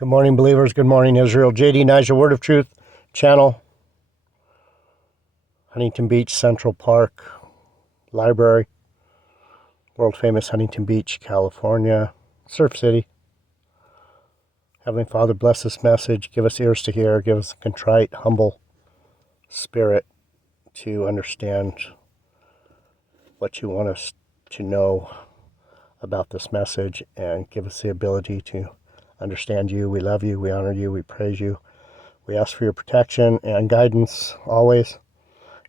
Good morning, believers. Good morning, Israel. JD Niger, Word of Truth channel. Huntington Beach, Central Park Library. World famous Huntington Beach, California. Surf City. Heavenly Father, bless this message. Give us ears to hear. Give us a contrite, humble spirit to understand what you want us to know about this message, and give us the ability to understand you. We love you. We honor you. We praise you. We ask for your protection and guidance always.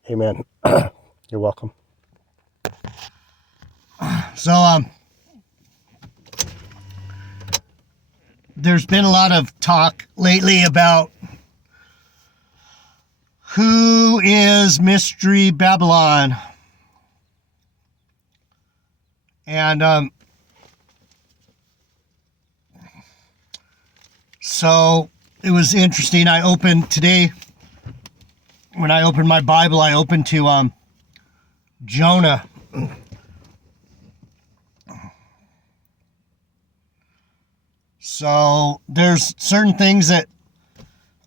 Amen. You're welcome. So, there's been a lot of talk lately about who is Mystery Babylon. And so it was interesting. I opened today, when I opened my Bible, I opened to Jonah. So there's certain things that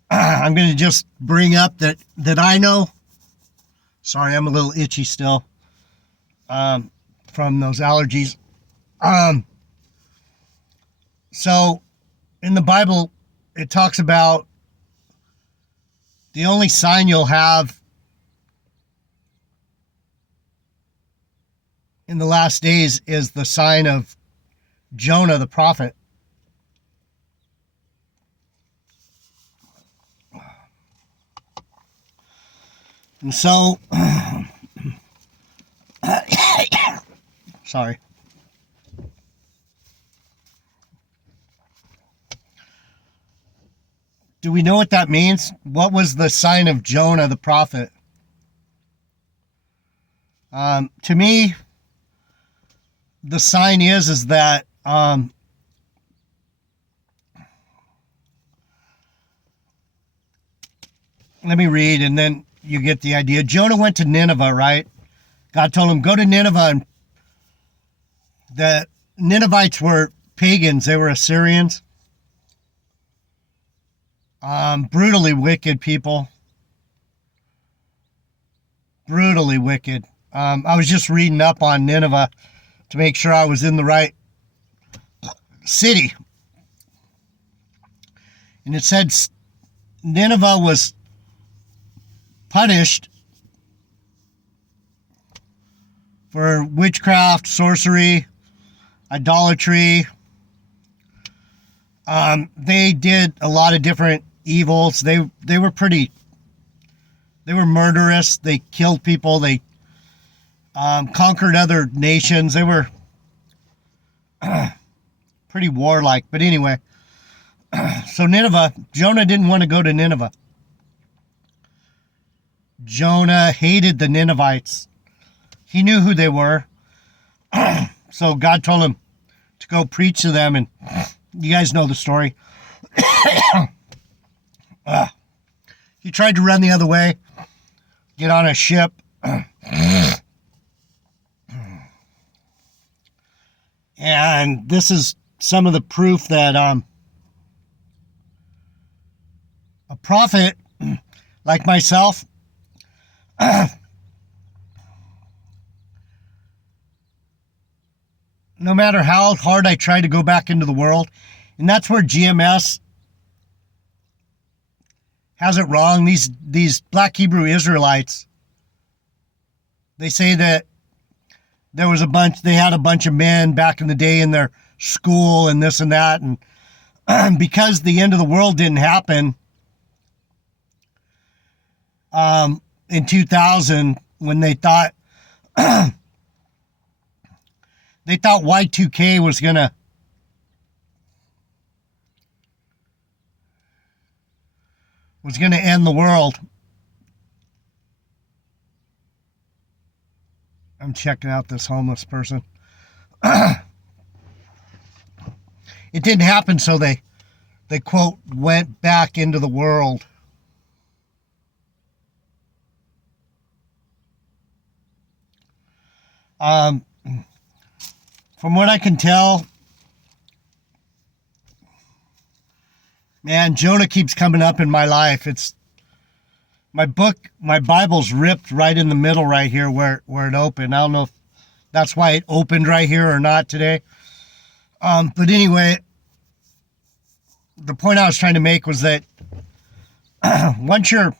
I'm going to just bring up that I know. Sorry, I'm a little itchy still from those allergies. So in the Bible, it talks about the only sign you'll have in the last days is the sign of Jonah the prophet. And so, sorry. Do we know what that means? What was the sign of Jonah the prophet? To me, the sign is that let me read and then you get the idea. Jonah went to Nineveh, right? God told him, go to Nineveh. And the Ninevites were pagans. They were Assyrians. Brutally wicked people. Brutally wicked. I was just reading up on Nineveh to make sure I was in the right city. And it said Nineveh was punished for witchcraft, sorcery, idolatry. They did a lot of different evils. They were murderous. They killed people. They conquered other nations. They were pretty warlike. But anyway, so Nineveh, Jonah didn't want to go to Nineveh. Jonah hated the Ninevites. He knew who they were. So God told him to go preach to them, and you guys know the story. He tried to run the other way, get on a ship. And this is some of the proof that a prophet like myself, no matter how hard I try to go back into the world, and that's where GMS has it wrong. These black Hebrew Israelites, they say that they had a bunch of men back in the day in their school and this and that, and because the end of the world didn't happen in 2000, when they thought Y2K was gonna end the world. I'm checking out this homeless person. It didn't happen, so they quote went back into the world. From what I can tell, Man, Jonah keeps coming up in my life. It's my book, my Bible's ripped right in the middle right here where it opened. I don't know if that's why it opened right here or not today. But anyway, the point I was trying to make was that once you're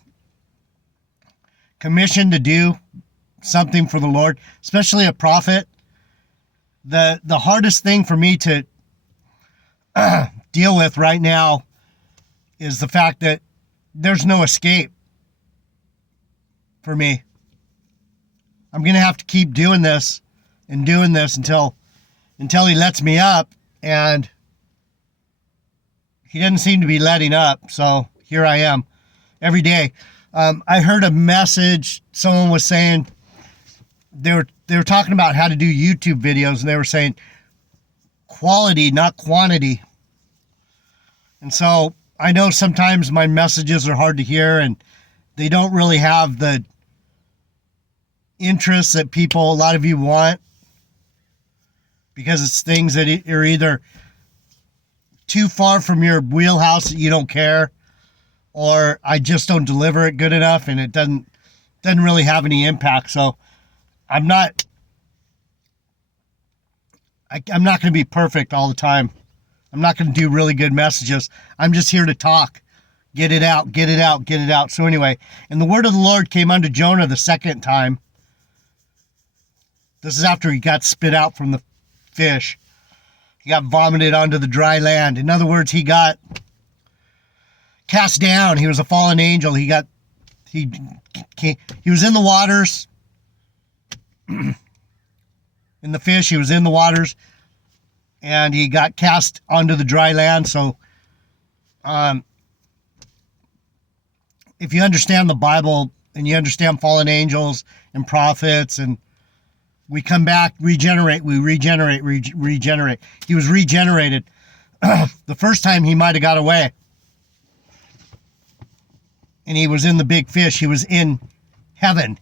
commissioned to do something for the Lord, especially a prophet, the hardest thing for me to deal with right now is the fact that there's no escape for me. I'm going to have to keep doing this until he lets me up, and he doesn't seem to be letting up. So here I am every day. I heard a message. Someone was saying they were talking about how to do YouTube videos, and they were saying quality, not quantity. And so I know sometimes my messages are hard to hear, and they don't really have the interest that a lot of you want, because it's things that are either too far from your wheelhouse that you don't care, or I just don't deliver it good enough and it doesn't really have any impact. So I'm not going to be perfect all the time. I'm not going to do really good messages. I'm just here to talk. Get it out, get it out, get it out. So anyway, and the word of the Lord came unto Jonah the second time. This is after he got spit out from the fish. He got vomited onto the dry land. In other words, he got cast down. He was a fallen angel. He was in the waters. In the fish, he was in the waters, and he got cast onto the dry land. So, if you understand the Bible and you understand fallen angels and prophets, and we come back, regenerate. He was regenerated. The first time he might have got away, and he was in the big fish. He was in heaven.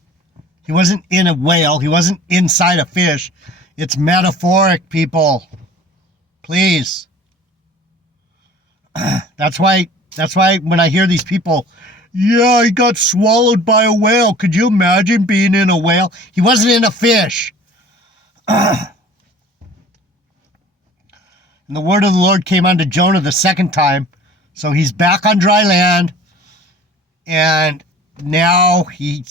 He wasn't in a whale. He wasn't inside a fish. It's metaphoric, people. Please. That's why when I hear these people, yeah, he got swallowed by a whale. Could you imagine being in a whale? He wasn't in a fish. And the word of the Lord came unto Jonah the second time. So he's back on dry land. And now he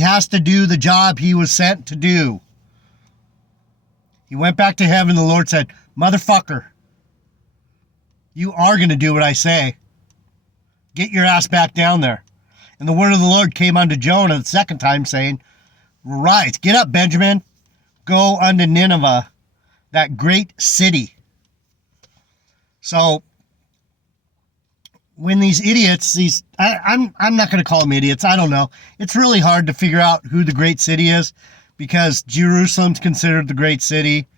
has to do the job he was sent to do. He went back to heaven. The Lord said, motherfucker, you are going to do what I say. Get your ass back down there. And the word of the Lord came unto Jonah the second time, saying, rise, get up, Benjamin. Go unto Nineveh, that great city. So when these idiots, I'm not going to call them idiots. I don't know. It's really hard to figure out who the great city is, because Jerusalem's considered the great city.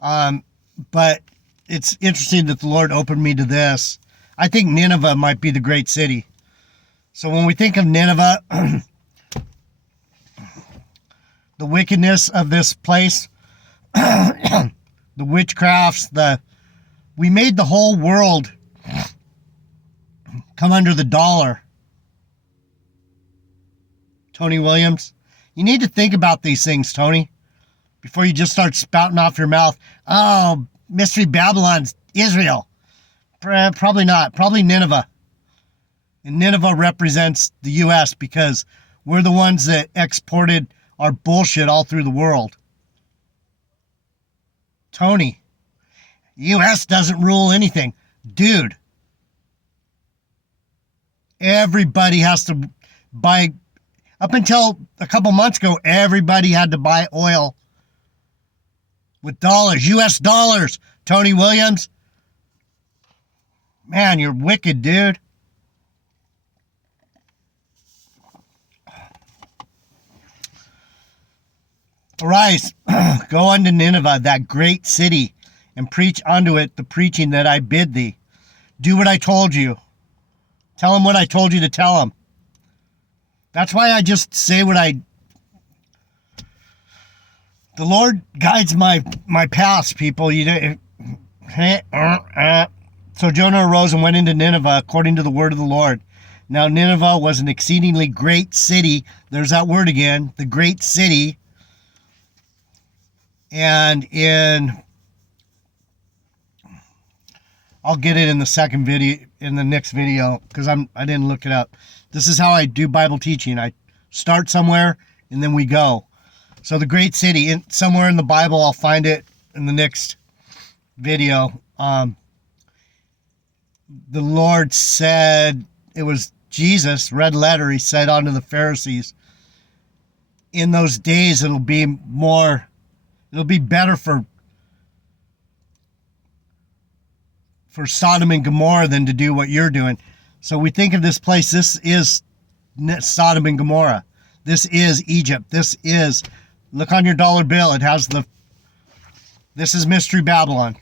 But it's interesting that the Lord opened me to this. I think Nineveh might be the great city. So when we think of Nineveh, the wickedness of this place, the witchcrafts, we made the whole world come under the dollar. Tony Williams, you need to think about these things, Tony, before you just start spouting off your mouth. Oh, Mystery Babylon's Israel. Probably not. Probably Nineveh. And Nineveh represents the U.S. because we're the ones that exported our bullshit all through the world. Tony, U.S. doesn't rule anything. Dude, everybody has to buy. Up until a couple months ago, everybody had to buy oil with dollars, U.S. dollars. Tony Williams, man, you're wicked, dude. Arise, go unto Nineveh, that great city, and preach unto it the preaching that I bid thee. Do what I told you. Tell them what I told you to tell them. That's why I just say what the Lord guides my paths, people. So Jonah arose and went into Nineveh according to the word of the Lord. Now Nineveh was an exceedingly great city. There's that word again, the great city. And I'll get it in the second video, in the next video, because I didn't look it up. This is how I do Bible teaching. I start somewhere and then we go. So the great city, somewhere in the Bible, I'll find it in the next video. The Lord said, it was Jesus, red letter, he said unto the Pharisees, in those days it'll be better for Sodom and Gomorrah than to do what you're doing. So we think of this place, this is Sodom and Gomorrah. This is Egypt. This is, look on your dollar bill, it has this is Mystery Babylon.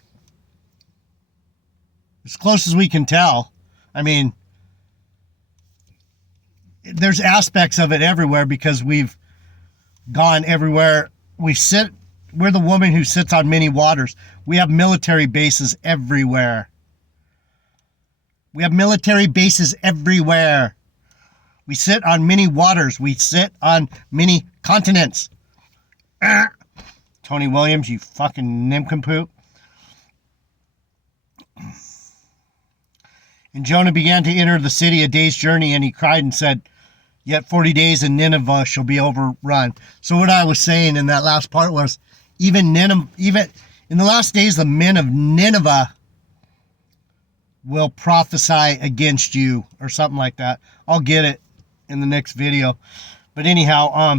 As close as we can tell. I mean, there's aspects of it everywhere because we've gone everywhere. We're the woman who sits on many waters. We have military bases everywhere. We have military bases everywhere. We sit on many waters. We sit on many continents. Tony Williams, you fucking nincompoop. And Jonah began to enter the city a day's journey, and he cried and said, yet 40 days and Nineveh shall be overrun. So what I was saying in that last part was, even in the last days, the men of Nineveh will prophesy against you, or something like that. I'll get it in the next video. But anyhow,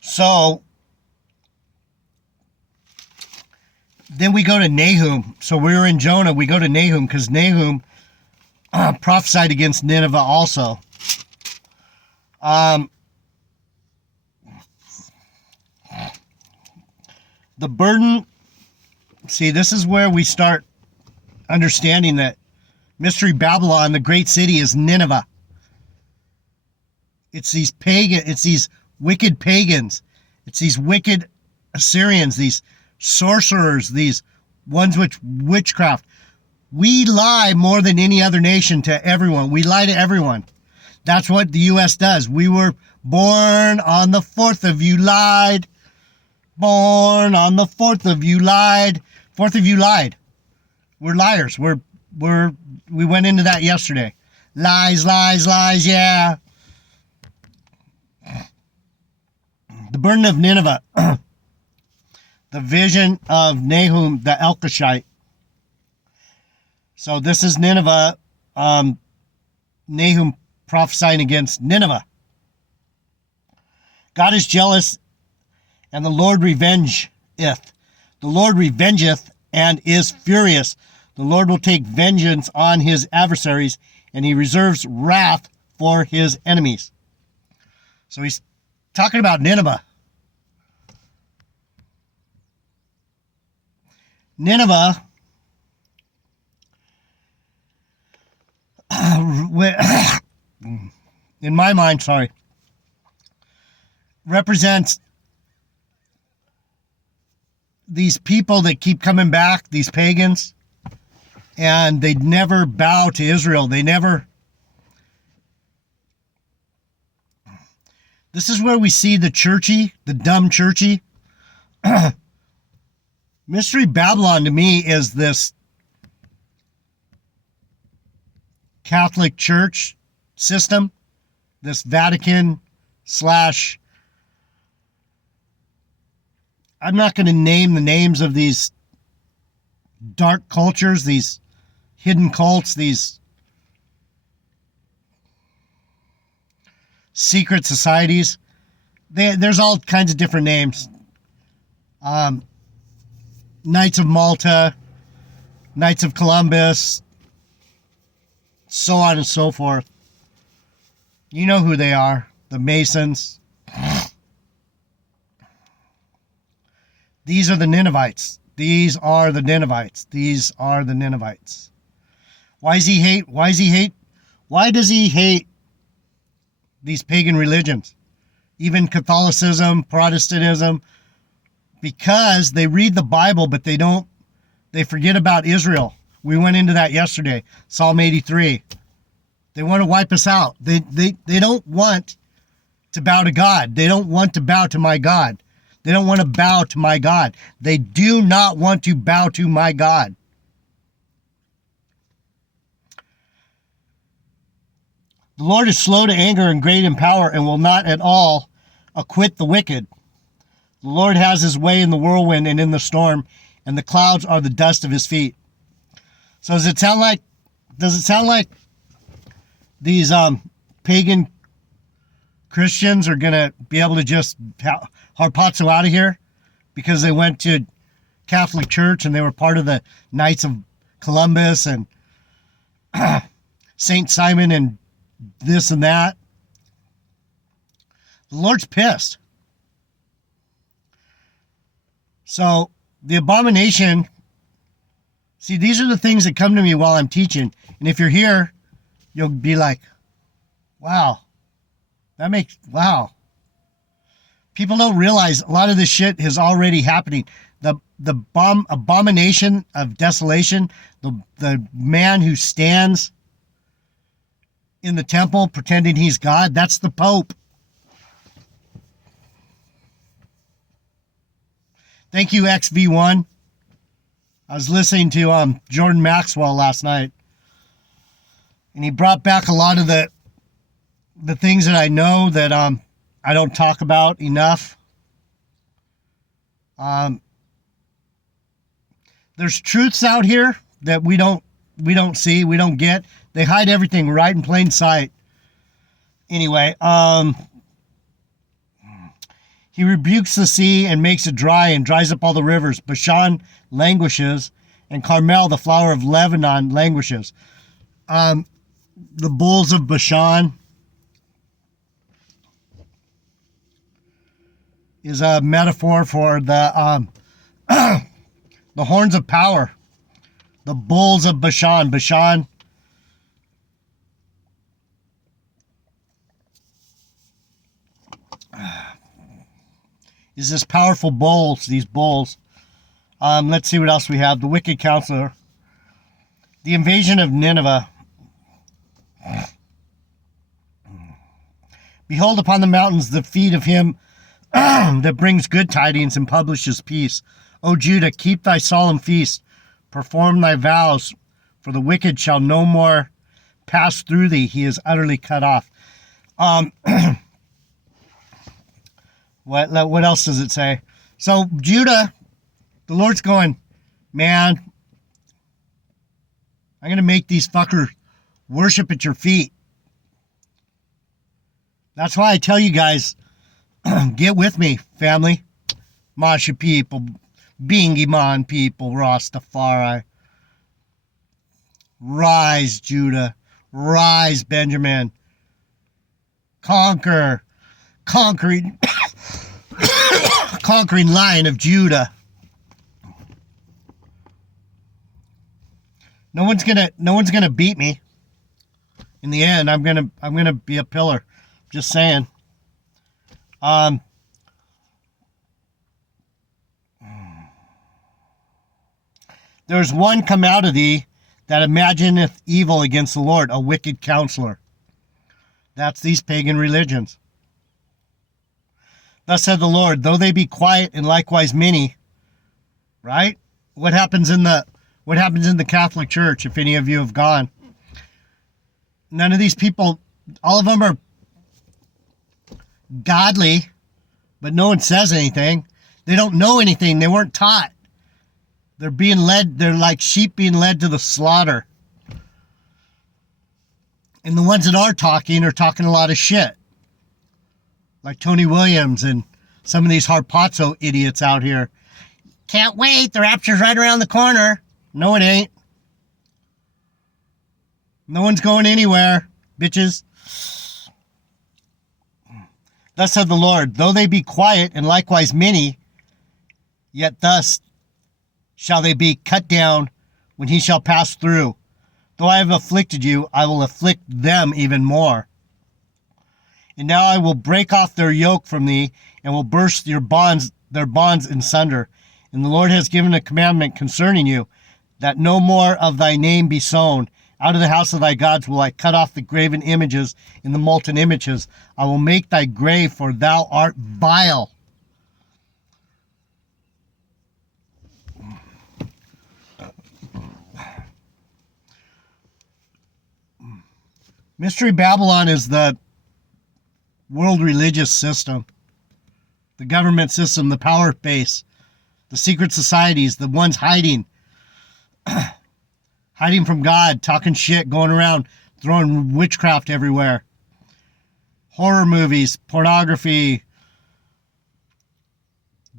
so then we go to Nahum. So we were in Jonah. We go to Nahum because Nahum prophesied against Nineveh also. The burden, see, this is where we start understanding that Mystery Babylon, the great city, is Nineveh. It's these wicked pagans. It's these wicked Assyrians, these sorcerers, these ones with witchcraft. We lie more than any other nation to everyone. We lie to everyone. That's what the U.S. does. We were born on the 4th of you lied. Born on the 4th of you lied. 4th of you lied. We're liars. We went into that yesterday. Lies, lies, lies, yeah. The burden of Nineveh. The vision of Nahum the Elkoshite. So this is Nineveh. Nahum prophesying against Nineveh. God is jealous, and the Lord revengeth. The Lord revengeth and is furious. The Lord will take vengeance on his adversaries, and he reserves wrath for his enemies. So he's talking about Nineveh. Nineveh in my mind, represents these people that keep coming back, these pagans, and they never bow to Israel. This is where we see the dumb churchy. Mystery Babylon to me is this Catholic Church system, this Vatican / I'm not going to name the names of these dark cultures, these hidden cults, these secret societies. There's all kinds of different names. Knights of Malta, Knights of Columbus, so on and so forth. You know who they are, the Masons. These are the Ninevites. These are the Ninevites. These are the Ninevites. Why does he hate? Why does he hate these pagan religions? Even Catholicism, Protestantism, because they read the Bible, but they forget about Israel. We went into that yesterday. Psalm 83. They want to wipe us out. They don't want to bow to God. They don't want to bow to my God. They don't want to bow to my God. They do not want to bow to my God. The Lord is slow to anger and great in power and will not at all acquit the wicked. The Lord has his way in the whirlwind and in the storm, and the clouds are the dust of his feet. So does it sound like these pagan Christians are going to be able to just harpazo out of here because they went to Catholic Church and they were part of the Knights of Columbus and Saint Simon and this and that? The Lord's pissed. So the abomination, see, these are the things that come to me while I'm teaching. And if you're here, you'll be like, wow, wow. People don't realize a lot of this shit is already happening. The abomination of desolation, the man who stands in the temple pretending he's God, that's the Pope. Thank you, XV1. I was listening to Jordan Maxwell last night, and he brought back a lot of the things that I know that I don't talk about enough. There's truths out here that we don't see, we don't get. They hide everything right in plain sight. Anyway, he rebukes the sea and makes it dry and dries up all the rivers. Bashan languishes, and Carmel, the flower of Lebanon, languishes. The bulls of Bashan is a metaphor for the horns of power. The bulls of Bashan. Bashan is this powerful bulls, these bulls. Let's see what else we have. The wicked counselor. The invasion of Nineveh. Behold upon the mountains the feet of him that brings good tidings and publishes peace. O Judah, keep thy solemn feast. Perform thy vows, for the wicked shall no more pass through thee. He is utterly cut off. What else does it say? So Judah, the Lord's going, man, I'm going to make these fuckers worship at your feet. That's why I tell you guys, get with me, family. Masha people, Bingiman people, Rastafari. Rise, Judah. Rise, Benjamin. Conquering Lion of Judah. No one's gonna beat me. In the end, I'm gonna be a pillar. Just saying. There's one come out of thee that imagineth evil against the Lord, a wicked counselor. That's these pagan religions. Thus said the Lord, though they be quiet and likewise many, right? What happens in the Catholic Church, if any of you have gone? None of these people, all of them are godly, but no one says anything. They don't know anything. They weren't taught. They're being led, they're like sheep being led to the slaughter. And the ones that are talking a lot of shit. Like Tony Williams and some of these harpazo idiots out here. Can't wait, the rapture's right around the corner. No, it ain't. No one's going anywhere, bitches. Thus said the Lord, though they be quiet and likewise many, yet thus shall they be cut down when he shall pass through. Though I have afflicted you, I will afflict them even more. And now I will break off their yoke from thee, and will burst their bonds in sunder. And the Lord has given a commandment concerning you, that no more of thy name be sown. Out of the house of thy gods will I cut off the graven images and the molten images. I will make thy grave, for thou art vile. Mystery Babylon is the world religious system, the government system, the power base, the secret societies, the ones hiding from God, talking shit, going around, throwing witchcraft everywhere. Horror movies, pornography,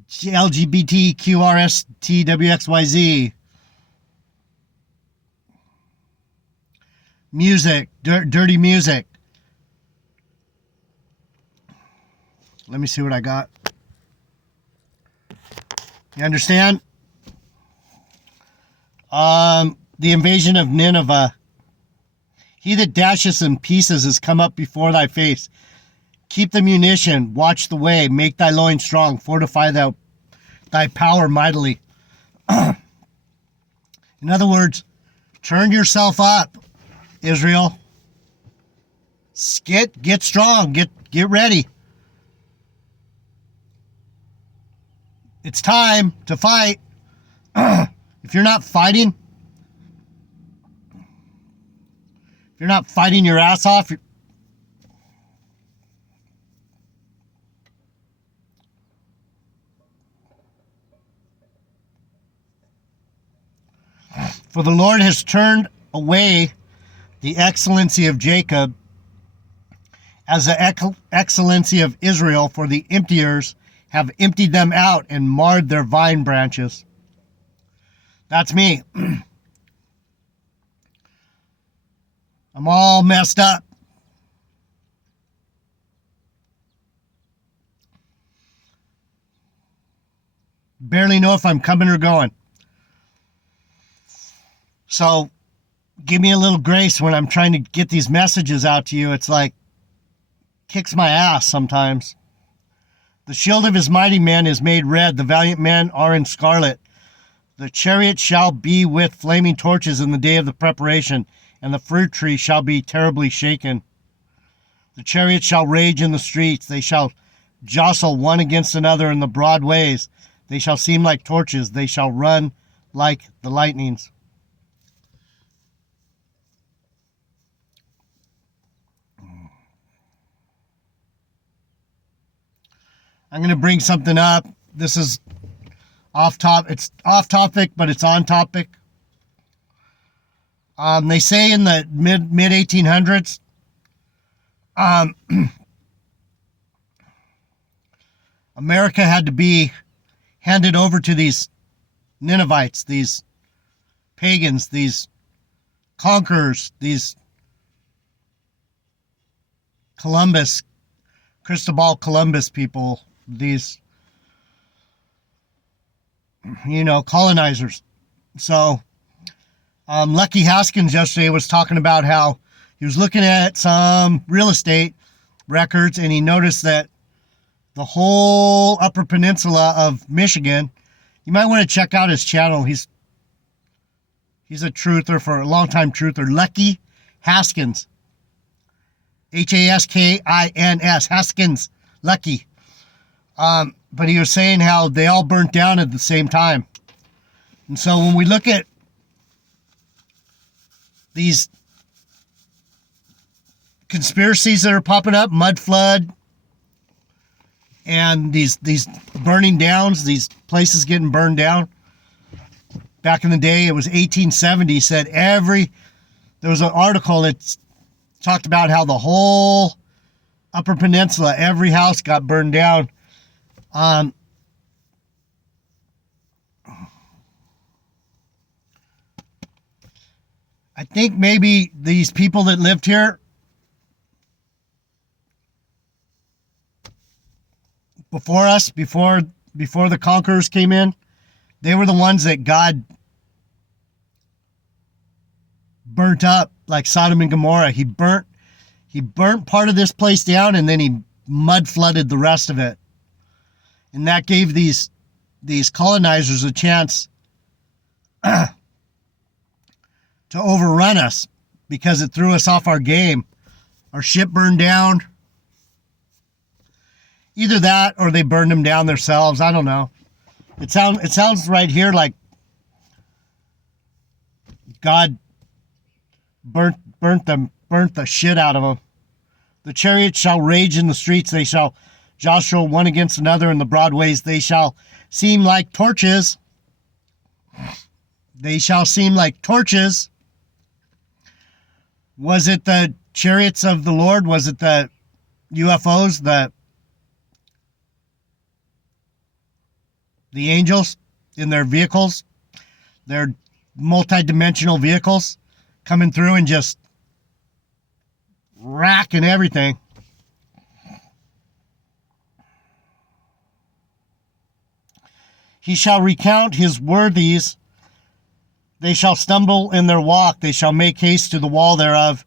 LGBTQRSTWXYZ, music, dirty music. Let me see what I got. You understand? The invasion of Nineveh. He that dasheth in pieces is come up before thy face. Keep the munition, watch the way, make thy loins strong, fortify thy power mightily. In other words, turn yourself up, Israel. Get strong, get ready. It's time to fight. If you're not fighting your ass off, for the Lord has turned away the excellency of Jacob as the excellency of Israel, for the emptiers have emptied them out and marred their vine branches. That's me. I'm all messed up. Barely know if I'm coming or going. So give me a little grace when I'm trying to get these messages out to you. It's like kicks my ass sometimes. The shield of his mighty men is made red. The valiant men are in scarlet. The chariot shall be with flaming torches in the day of the preparation, and the fruit tree shall be terribly shaken. The chariot shall rage in the streets. They shall jostle one against another in the broad ways. They shall seem like torches. They shall run like the lightnings. I'm going to bring something up. This is it's off topic, but it's on topic. They say in the mid 1800s, America had to be handed over to these Ninevites, these pagans, these conquerors, these Cristobal Columbus people, these, colonizers. So, Lucky Haskins yesterday was talking about how he was looking at some real estate records and he noticed that the whole Upper Peninsula of Michigan, you might want to check out his channel. He's a truther, for a long time truther. Lucky Haskins. Haskins. Haskins. Lucky. But he was saying how they all burnt down at the same time. And so when we look at these conspiracies that are popping up, mud flood, and these burning downs, these places getting burned down. Back in the day, it was 1870, said there was an article that talked about how the whole Upper Peninsula, every house got burned down. I think maybe these people that lived here before us, before the conquerors came in, they were the ones that God burnt up, like Sodom and Gomorrah. He burnt part of this place down, and then he mud flooded the rest of it. And that gave these colonizers a chance to overrun us because it threw us off our game. Our ship burned down. Either that or they burned them down themselves. I don't know. It sounds right here like God burnt the shit out of them. The chariots shall rage in the streets. They shall jostle one against another in the broad ways. They shall seem like torches. They shall seem like torches. Was it the chariots of the Lord? Was it the UFOs? The angels in their vehicles? Their multi-dimensional vehicles coming through and just racking everything. He shall recount his worthies. They shall stumble in their walk. They shall make haste to the wall thereof,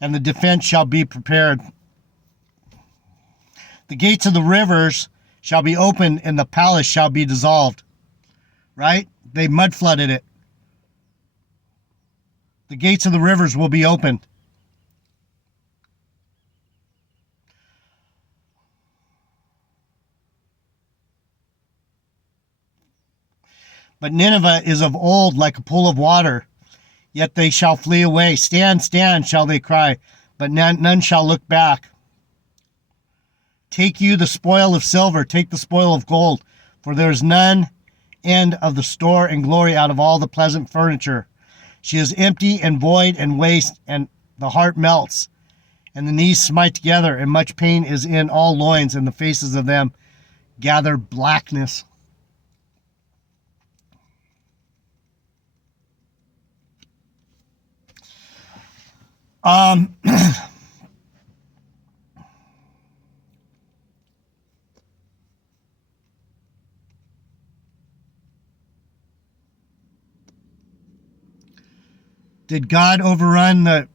and the defense shall be prepared. The gates of the rivers shall be opened, and the palace shall be dissolved. Right? They mud flooded it. The gates of the rivers will be opened. But Nineveh is of old like a pool of water, yet they shall flee away. Stand, stand, shall they cry, but none shall look back. Take you the spoil of silver, take the spoil of gold, for there is none end of the store and glory out of all the pleasant furniture. She is empty and void and waste, and the heart melts, and the knees smite together, and much pain is in all loins, and the faces of them gather blackness. Did God overrun the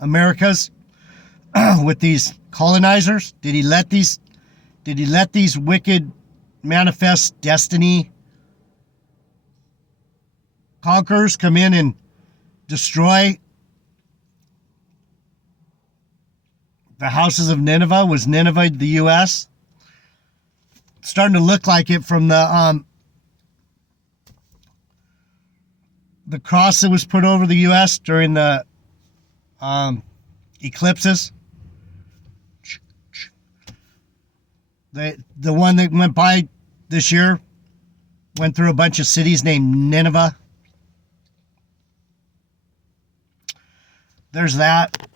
Americas with these colonizers? Did he let these wicked manifest destiny conquerors come in and destroy the houses of Nineveh? Was Nineveh the U.S.? It's starting to look like it from the cross that was put over the U.S. during the eclipses. The one that went by this year went through a bunch of cities named Nineveh. There's that.